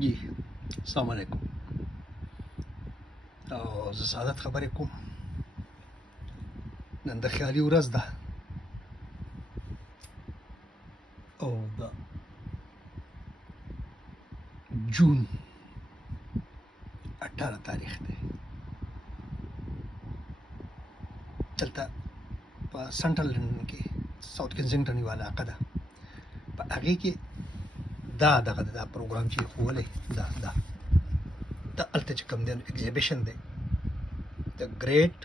جی السلام علیکم. او زه سعادت خبرې کوم. نن د خیالي ورځ ده او د جون 18 تاریخ دی. دلته په سنټرل لندن کې ساوث کینزنګټن یوه علاقه ده، په هغې کې دا پروګرام چې ښوولی دا هلته چې کوم دی ایګزیبیشن دی د ګریټ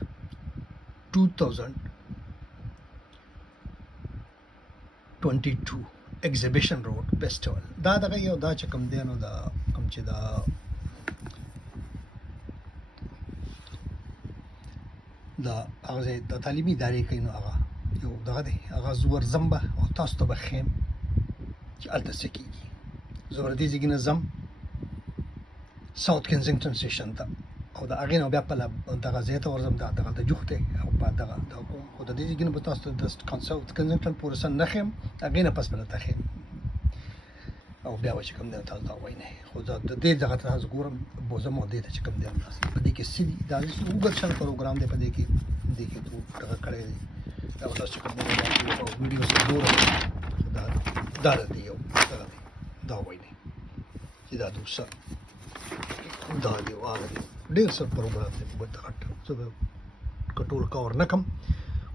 2022 ایگزیبیشن روډ فیسټیول. دا دغه یو دا چې کوم دی نو دا کوم چې دا هغه د تعلیمي ادارې کوي نو هغه یو دغه دی، هغه زه ورځم به او تاسو ته به ښیم چې هلته څه کېږي. زه ور دې ځای نه ځم ساوث کینزنګټن سټیشن ته او د هغې نه بیا خپله دغه ځای ته ورځم، دغه د جوخت دی او په دغه خو د دې ځای نه به تاسو ته د ساوث کینزنګټن پورې څه نه ښیم، هغې نه پس به درته ښیم او بیا به چې کوم دی تاسو دا وایي نه. خو د دې دغه ته زه ګورم بوځم او دې ته چې کوم دی په دې کې څه دي، دا اوږد شان پروګرام دی، په دې کې دغه کړی دی. دا به تاسو چې کوم دی ویډیو سره ګورم دا دی یو دغه دی، دا وایي نه چې دا دوسه دا دی او هغه دی. ډېر څه پروګرام دی په دغه زه به ټول کور نه کړم،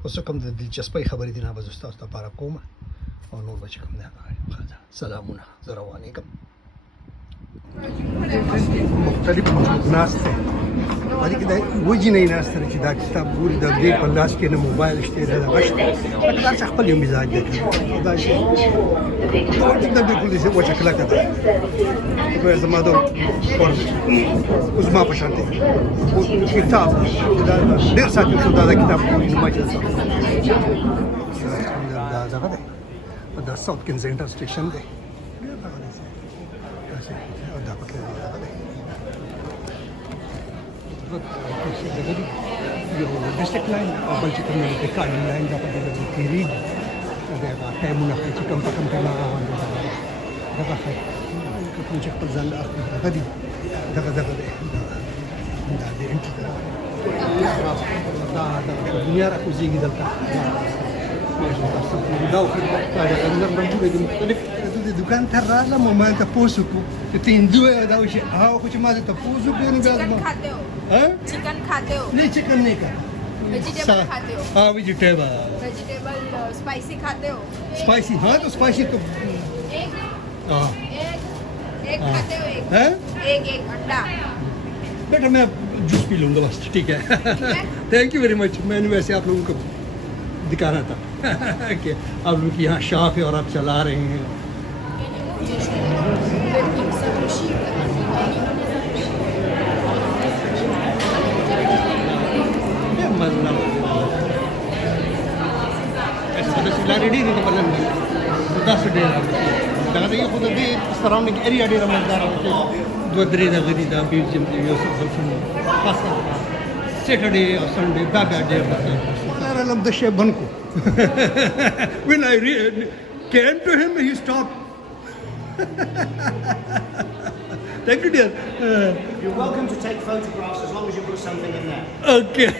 خو څه کوم د دلچسپۍ خبرې دي نه به زه ستاسو دپاره کوم او نور به چې کوم دی سلامونه. زه روانېږم. مختلف ناست دی په دې کې دا وجې نه ناست دی چې دا کتاب ګوري، د دې په لاس کې نه موبایل شته، د دغه شته، لکه دا چې خپل یو مزاج دی. دا شی دا بالکل داسې وچه کلکه ده، زما د زما په شان دی کتاب. دا ډېر ساعت شو دا کتاب ما چې دا دغه دی دا ساوث کینزنګټن سټیشن دی. دا پکې دغه دی یو ډسټرکټ لاین او بل چې کوم دی کارډن لاین دا پکې تېرېږي. دا ټایمونه چې کوم په کوم ټایم هغه باندې دغه ښایي کوم چې خپل ځان له اخلي هغه دی دغه دی دا د انټي دا دنیا راکوزېږي دلته. دا خدمت نن باندې د مختلف دکان ته راغلم او ما ته پوس وکړو چې ته هندو یې دا وشي هغه خو چې ما ته پوس وکړو نو بیا chicken खाते हो? नहीं चिकन नहीं खाता. वेजिटेबल खाते हो? हाँ वेजिटेबल स्पाइसी खाते हो? स्पाइसी हाँ तो स्पाइसी तो एक हाँ खाते हो? एक अंडा. बेटा मैं जूस पी लूँगा बस, ठीक है. Thank you very much. मैंने वैसे आप लोगों को दिखाना था कि आप लोग यहाँ शॉप है और आप चला रहे हैं. रेडी नहीं तो पहले 10 ډېر دا د خو د دې سراوندینګ ایریا ډېر مزدار او دوه درې د غری دا بیلجیم دی یو څه فلسفه خاصه سیټرډے او سنډے دا ډېر مزدار. انا لم د شی بنکو when I came to him he stopped. Thank you dear. You're welcome to take photographs as long as you put something in there. Okay.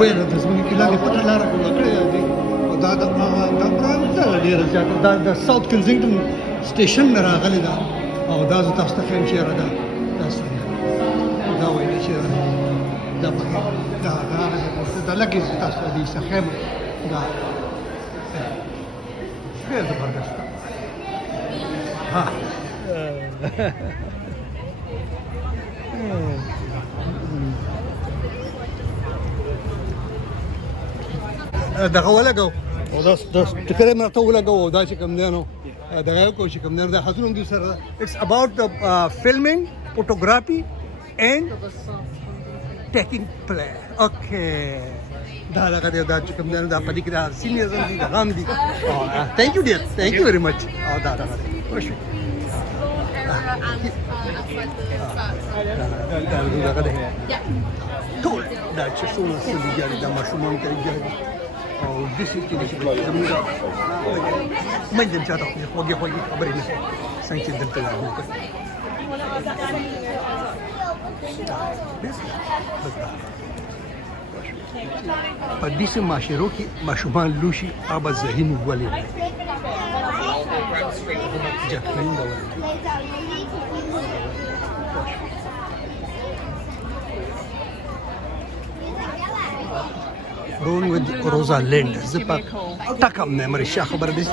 ویل د زموږ کې لاندې پټه لاره جوړه کړې ده دا ډېره زیاته دا د ساوث کنزنګټن سټیشن نه راغلې ده او دا زه تاسو ته ښیم چېرې ده دا څنګه دا وایي چې دا پکې دا لږې زه تاسو ته دې څه ښیم دا ډېر زبردست ها دغه ولګو او دا ټکر مې راته ولګو او دا چې کوم دی نو دغه کو چې کوم دی دا حضور دې سره اټس اباوت د فلمینګ فوټوګرافي اینڈ ټیکینګ پلی اوکے دا لګا دی دا چې کوم دی دا پدې کې دا سینیئرز دي دا غام دي ثانک یو ډیر ثانک یو ویری مچ او دا خوش ټول دا چې څونه سړي جاري دا ماشومان کوي جاري او د دې کې چې زموږ منځم چاته خوږه خبرې نه څنګه دلته راغلو په دې سم معاشرو کې ماشومان لوشي ابا ذهن ولې جاکلین دا Rolling with Rosalind. Zipak takam memory shah khabar this.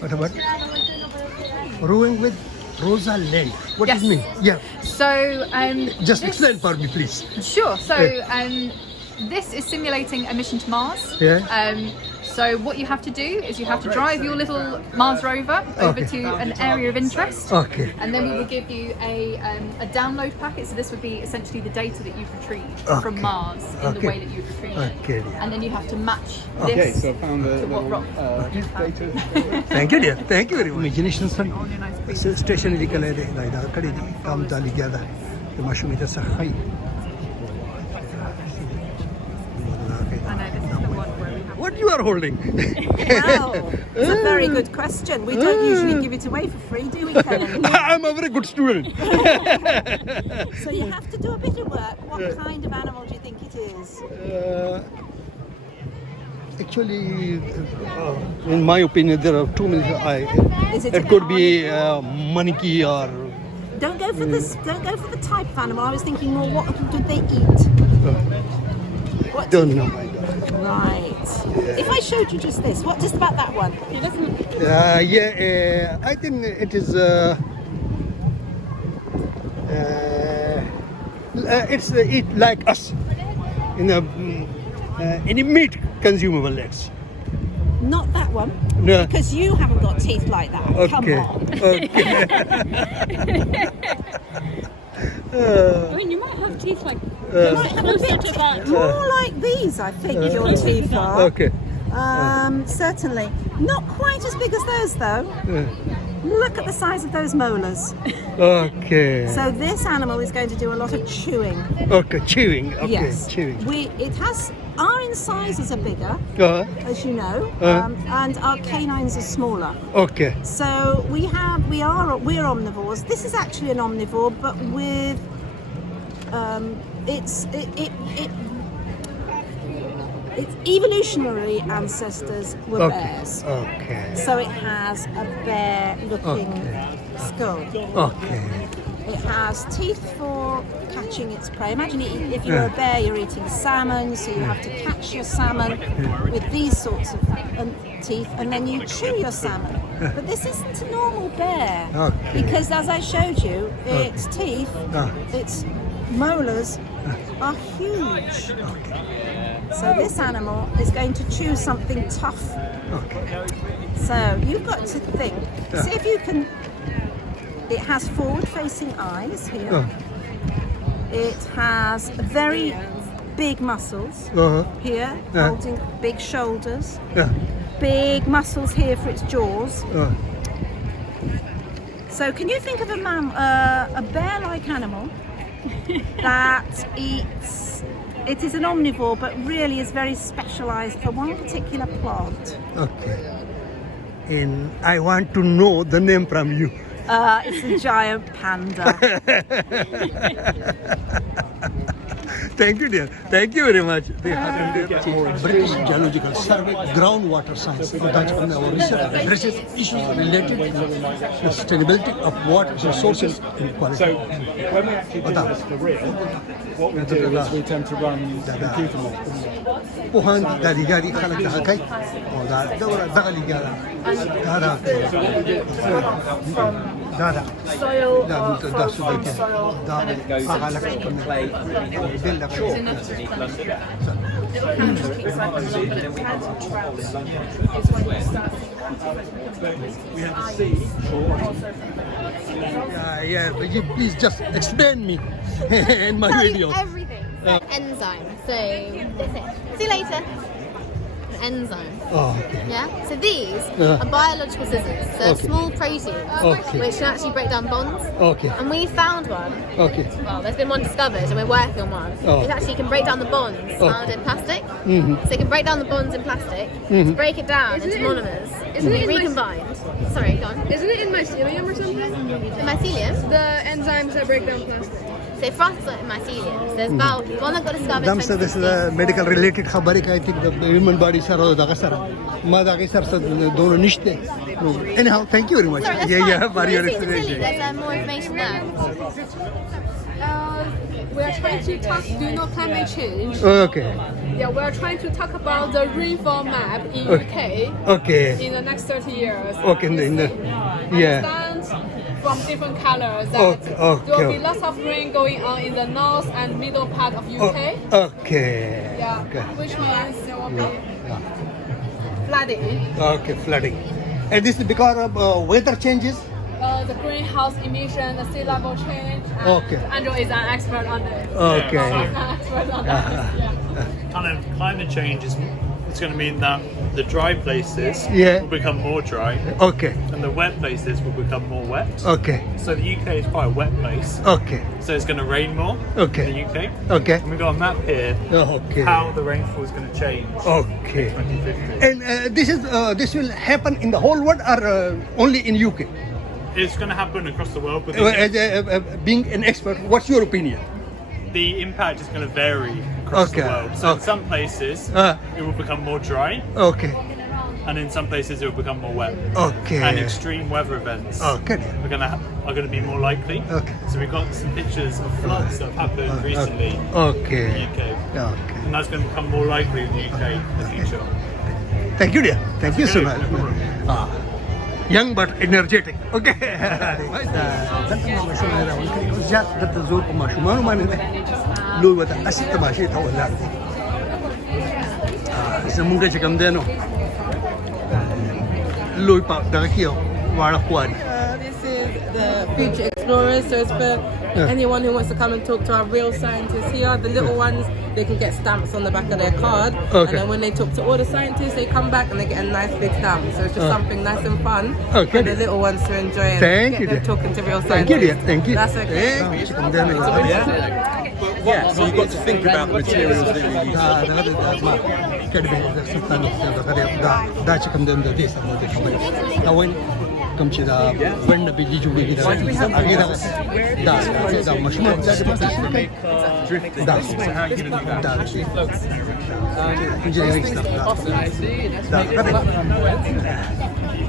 What about? Rolling with Rosalind. What does it mean? Yeah. So, just explain for me, please. Sure. So, this is simulating a mission to Mars. Yeah. So what you have to do is you have to drive your little Mars rover over to an area of interest. Okay. And then we will give you a download packet. So this would be essentially the data that you've retrieved from Mars in the way that you've retrieved it. Okay. And then you have to match this so I found the to what rock. Thank you, dear. Thank you very much. Imagination station निकले दे दाइदा कड़ी दी काम डाली गया था तो माशूमी तो सही What you are holding? Wow, it's a very good question. We don't usually give it away for free, do we, Helen? I'm a very good student. So you have to do a bit of work. What kind of animal do you think it is? Actually, in my opinion, there are too many. Is it It could be monkey or. Don't go for this. Don't go for the type of animal. I was thinking more. What do they eat? What Don't know. Right. If I showed you just this, what just about that one? I think it is. It's eat like us in any meat consumable eggs. Not that one. No. Because you haven't got teeth like that. Come Okay. on. Okay. I mean, you might have teeth like You might have a bit to that. more like these, I think, your teeth are. Okay. Certainly. Not quite as big as those, though. Look at the size of those molars. Okay. So this animal is going to do a lot of chewing. Okay, chewing. Okay, Yes. chewing. It has, our incisors are bigger, as you know, and our canines are smaller. Okay. So we're omnivores. This is actually an omnivore, but with its evolutionary ancestors were bears. Okay. So it has a bear-looking skull. Okay. It has teeth for catching its prey. Imagine if you're a bear, you're eating salmon, so you have to catch your salmon with these sorts of teeth, and then you chew your salmon. But this isn't a normal bear, because as I showed you, its teeth, its molars are huge. So this animal is going to chew something tough. So you've got to think. See if you can. It has forward-facing eyes here. It has very big muscles here, holding big shoulders. Big muscles here for its jaws. So can you think of a bear-like animal that eats? It is an omnivore, but really is very specialised for one particular plant. Okay. And I want to know the name from you. It's a giant panda. Thank you, dear. Thank you very much. British Geological Survey, groundwater science. Our research addresses issues related to sustainability of water resources and quality. So when we actually do this for real, what we do is we tend to run computer models. پوهان د لګاري خلک د حقای او دا دغه لګاره دا soil دا from soil دا and it goes هغه into لکه drain clay بل It's enough to replenish it. It will kind of just keep cycling along, but it will have some drought. Is when you start. We have a sea shore. yeah, but you please just explain me in my Tell video. you everything. Enzyme. So that's it. See you later. An enzyme. Oh, okay. Yeah. So these are biological scissors. So Okay. small proteins Okay. which can actually break down bonds. Okay. And we found one. Okay. Well, there's been one discovered, and we're working on one. Oh. It actually can break down the bonds found in plastic. Mhm. So it can break down the bonds in plastic, break it down into monomers, isn't it be in my- recombined. Sorry, go on. Isn't it in mycelium or something? The mycelium. The enzymes that break down plastic. So for us, it's like mycelium. So there's about one that got discovered. Dam sir, this is a medical related خبری I think the human body sir or دغه سره ما دغه سره دونو نشته. Anyhow, thank you very much. Sorry, that's Yeah, fine. for your Please to tell you explanation. there's more information there. We are trying to talk, do you know climate change? Okay. Yeah, we are trying to talk about the rainfall map in UK Okay. in the next 30 years. Okay, in the yeah. Understand from different colors that Okay, there will okay. be lots of rain going on in the north and middle part of UK. Okay. Yeah, Okay. which means there will be flooding. Okay, flooding. And this is because of weather changes? The greenhouse emission, the sea level change. And Okay. Andrew is an expert on it. Okay. He's an expert on that. Yeah. Kind of climate change is it's going to mean that the dry places Yeah. will become more dry Okay. and the wet places will become more wet. Okay. So the UK is quite a wet place. Okay. So it's going to rain more Okay. in the UK. Okay. And we've got a map here Okay. how the rainfall is going to change Okay. in 2050. And this will happen in the whole world or only in UK? It's going to happen across the world, but Being an expert, what's your opinion? the impact is going to vary across Okay. the world. So in some places it will become more dry, Okay. and in some places it will become more wet. Okay. And extreme weather events Okay. are going to be more likely. Okay. So we've got some pictures of floods that have happened recently Okay. in the UK, Okay. and that's going to become more likely in the UK in the future. Thank you, dear. Thank you so much. Young but energetic. Okay. زیات د زور په ماشومان باندې ده لوی وته اصل تماشې ته ولاړ دي زمونږ چې کوم دی نو لوی په دغه کې واړه خواري This is the future explorers, so it's for anyone who wants to come and talk to our real scientists here. The little ones, they can get stamps on the back of their card, and then when they talk to all the scientists, they come back and they get a nice big stamp. So it's just something nice and fun for the little ones to enjoy and Thank you, get them dear. talking to real Thank you, dear. scientists. Thank you. That's okay. Yeah, so you've got to think about the materials that you use. دا چې کوم دی د دې سره د خبرې اول کوم چې دا بند بيجي جوړيږي دا هغه دا مشمول دا engineering stuff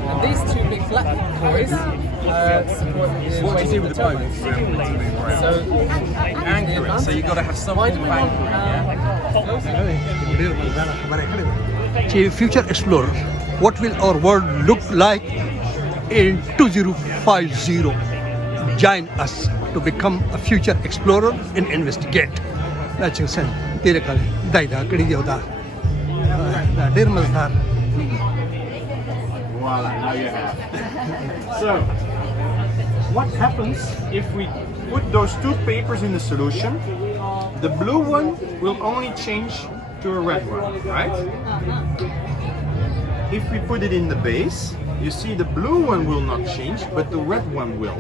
And these two big black boys support the What do you do with the bones? So, Anchor it. So you've got to have something to anchor it, yeah? Future explorer, what will our world look like in 2050? Join us to become a future explorer and investigate. That's what I'm saying. Tere kale, daida, kadi diyo da. Da, der mazdar. Voila, now you have. So, what happens if we put those two papers in the solution? The blue one will only change to a red one, right? If we put it in the base, you see the blue one will not change, but the red one will.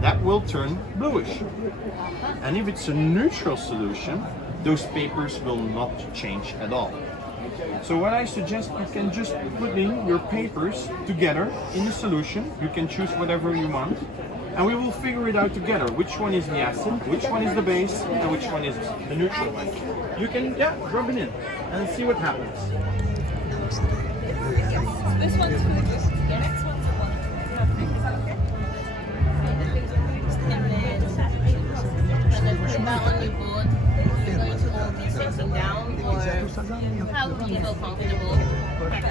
That will turn bluish. And if it's a neutral solution, those papers will not change at all. So what I suggest, you can just put in your papers together in the solution. You can choose whatever you want. And we will figure it out together. Which one is the acid, which one is the base, and which one is the neutral one. You can, rub it in and see what happens. This one's for the gift. The next one's the one. And then put that on your board. You're going to all be sitting down or how do you feel comfortable? Like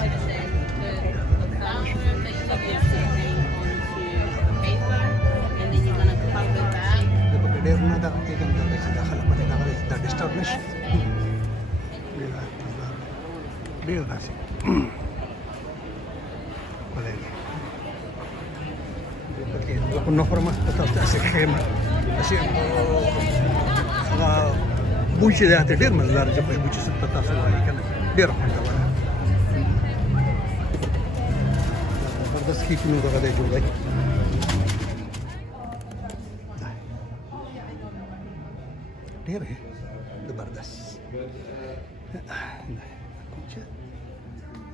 I said, the flour that you're going to be sitting onto the paper and then you're going to cover that. Una forma de hacer crema, así buche de atender más largo, pues buche se trata de ahí que no, pero para das que no va a de jugar. There, the bardas.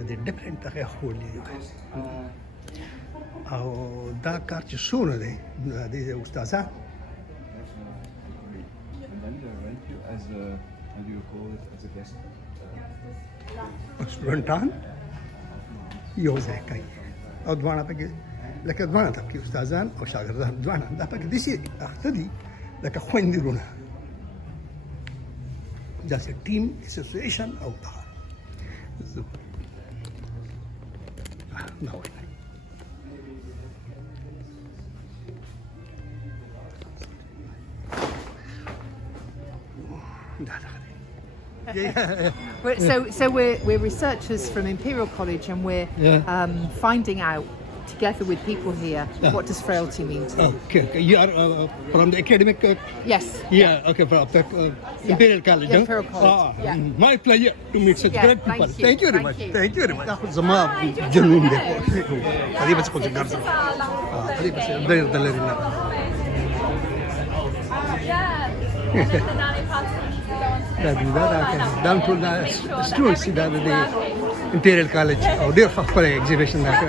The different holy. او دا کار چې څونه دی د استادان سټوډنټان یو ځای کوي او دواړه پکې لکه دواړه پکې استادان او شاګردان دواړه دا پکې داسې اخته دي لکه خویندې وروڼه داسې ټیم اسوسییشن او دغه نه وایي So we're researchers from Imperial College, and we're finding out together with people here what does frailty mean to you. Okay. You are from the academic. Yes. Yeah. Okay. From Imperial College. Imperial College. My pleasure to meet such great people. Thank you very much. Thank you very much. زما جنون دی. هذه بس كنت قرصة. هذه بس غير دلرينا. Down to the students that the Imperial College or their for exhibition that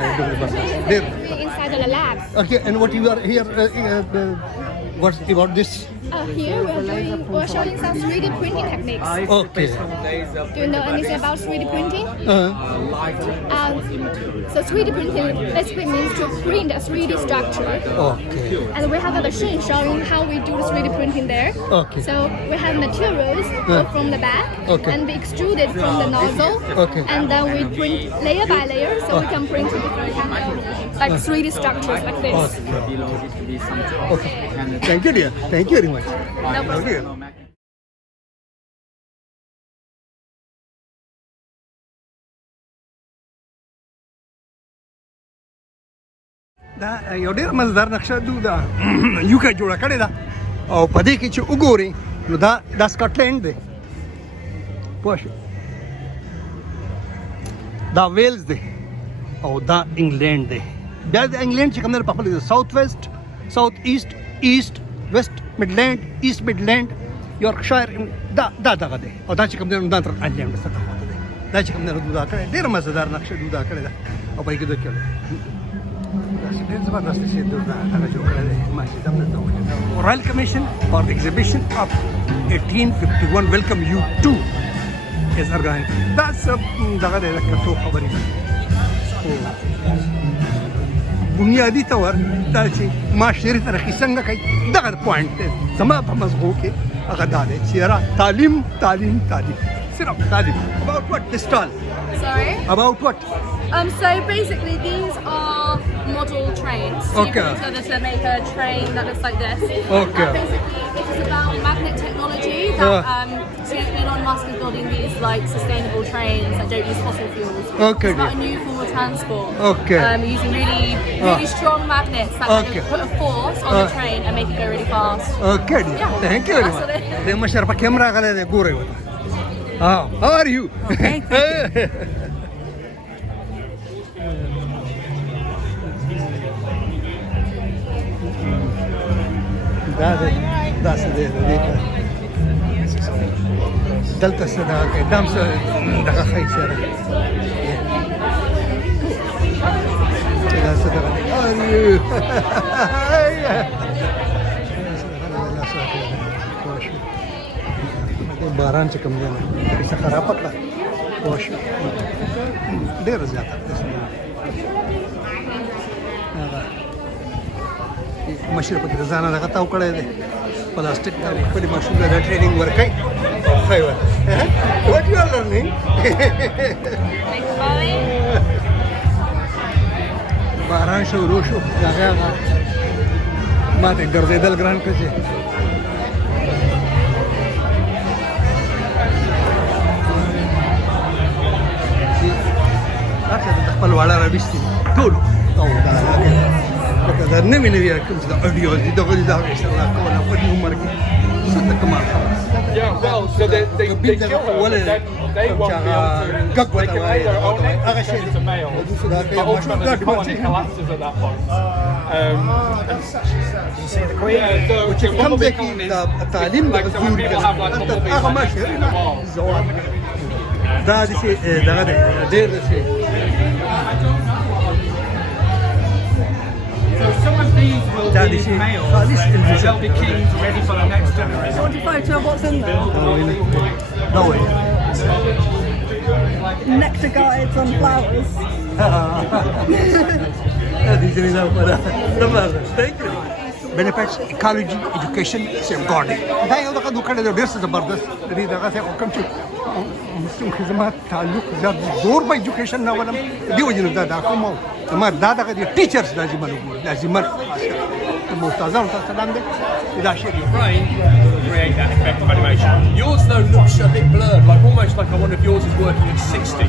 inside the lab. Okay, and what you are here what's about this? Here we're showing some 3D printing techniques. Okay. Do you know anything about 3D printing? So 3D printing basically means to print a 3D structure. Okay. And we have a machine showing how we do the 3D printing there. Okay. So we have materials from the back and we extrude it from the nozzle. Okay. And then we print layer by layer so we can print different like 3D structures like this. Okay. Thank you, dear. Thank you very much. No problem. دا یو ډېر مزدار نقشه دا یو کا جوړه کړې ده او په دې کې چې وګورئ نو دا سکاټلینډ دی پوه شو دا ویلز دی او دا انګلینډ دی بیا د انګلینډ چې کوم دی په خپل ساوث ویسټ ساوث ایسټ ویسټ میډلینډ ایسټ میډلینډ یورکشایر دا دغه دی او دا چې کوم دی نو دا تر انګلینډ سره خواته دی دا چې کوم دی نو دا کړی ډېر مزدار نقشه دا کړې ده او په کې دوی کړی ډېر زبردست چې دا هغه جوړ کړی دی ماشي دا Royal Commission for the exhibition of 1851 welcome you to is organized. That's دغه دی لکه څو خبرې بنیادي طور دا چې معاشري ترقي څنګه کوي دغه پوینټ دی زما په مزغو کې هغه دا دی چې یاره تعلیم صرف تعلیم. About what this stall? Sorry? About what? So basically these are model trains. So you put together to make a train that looks like this. Okay. Basically it is about magnet technology that so Elon Musk is building these like sustainable trains that don't use fossil fuels. Okay. It's about a new form of transport. Okay. Using really strong magnets that can put a force on the train and make it go really fast. Okay. Yeah. Thank you very much. The مشرفه کیمرا غلې ده ګورې وته. How are you? Okay. That's it. دلته څه دغه کوي دام څه دغه ښایي سره دا څه دغه باران چې کوم دی نو څه خرابه کړه پوه شو ډېره زیاته مشر په کې ځانه دغه تاو کړی دی پلاستیک ته خپلې ماشومونه دا ټرینینګ ورکوي ښایي وټ یو آر لرنینګ باران شروع شو د هغې هغه ما ته ګرځېدل ګران کړه چې د خپل واړه راویستي ټولو او دا لکه دا نوي نوي کوم چې د اډیوز دي دغه دي دا ویشتل کوله په دې عمر کې څه ته کمال Yeah, well, so they kill her. They won't be able to. They can lay their own eggs because it's a male. But ultimately, the colony collapses at that point. You see the queen? Yeah, so bumblebee colonies, like so when people have like bumblebees on the wall. دا د شي دغه دی ډېر د شي So some of these will that be is males, خالص and الفيشن they'll be kings ready for the next generation. Want to photo what's in there? No way. Nectar guides on flowers. These are thank you. Benefits, ecology, education, safeguarding. دا یو دغه دوکړه د ډېر څه زبردست دې دغه څه حکم چې مسلم خدمات تعلق زیات زور په ایجوکیشن نه ولم دی وجنه دا کوم ما دا دغه د ټیچرز لازم لازم استاذانو ته سلام دی دا شی brain create that effective animation. Yours though looks a bit blurred, like almost like I wonder if yours is working at 60.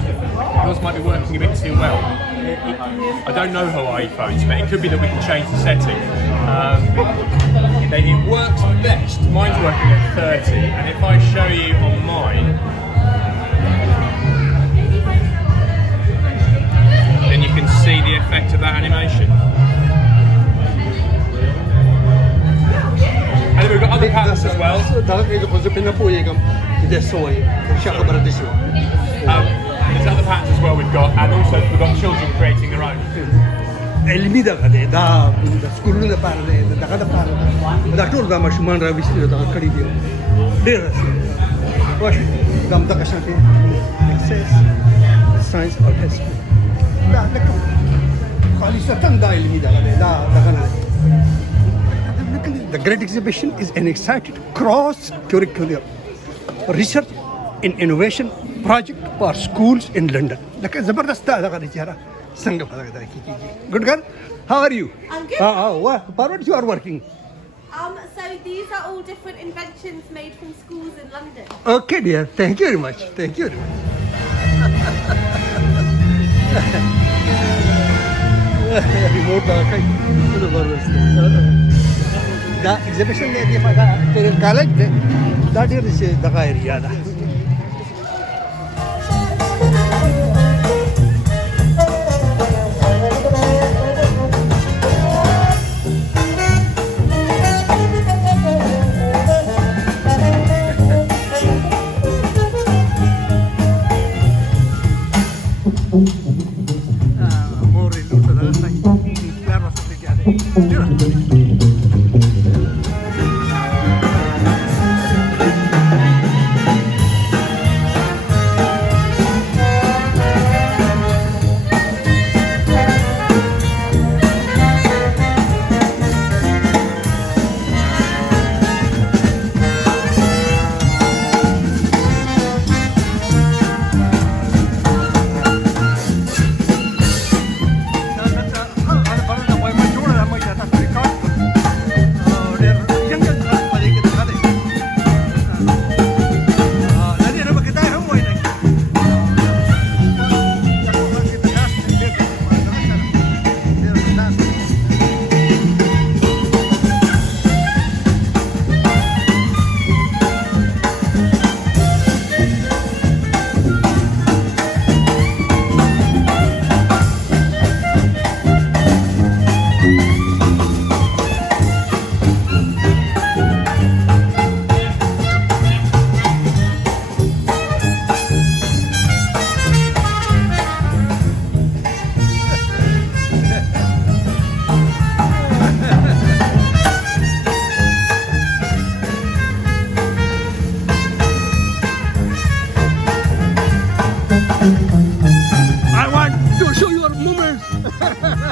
Yours might be working a bit too well. I don't know Hawaii phones, but it could be that we can change the setting. It works best. Mine's working at 30, and if I show you on mine, then you can see the effect of that animation. And then we've got other patterns as well. There's other patterns as well we've got, and also we've got children creating their own. علمي دغه دی دا د سکولونو لپاره دی دغه لپاره دا ټول د ماشومان راویستي دغه کړي دي ډېر واش دم دغه شانتي اکسس ساينس او هيستوري دا لکه خالصتا دا علمي دغه دی دا دغه نه The great exhibition is an exciting cross-curricular research and innovation project for schools in London. لکه زبردست دغه دی چهره څنګه په دغه کې کیږي good girl how are you I'm good what what you are working so these are all different inventions made from schools in London. Okay dear, thank you very much, thank you very much. Remote دا exhibition دی په دا کالج دی دا ډېر څه دغه ایریا ده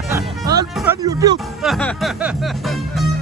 I'll run you too.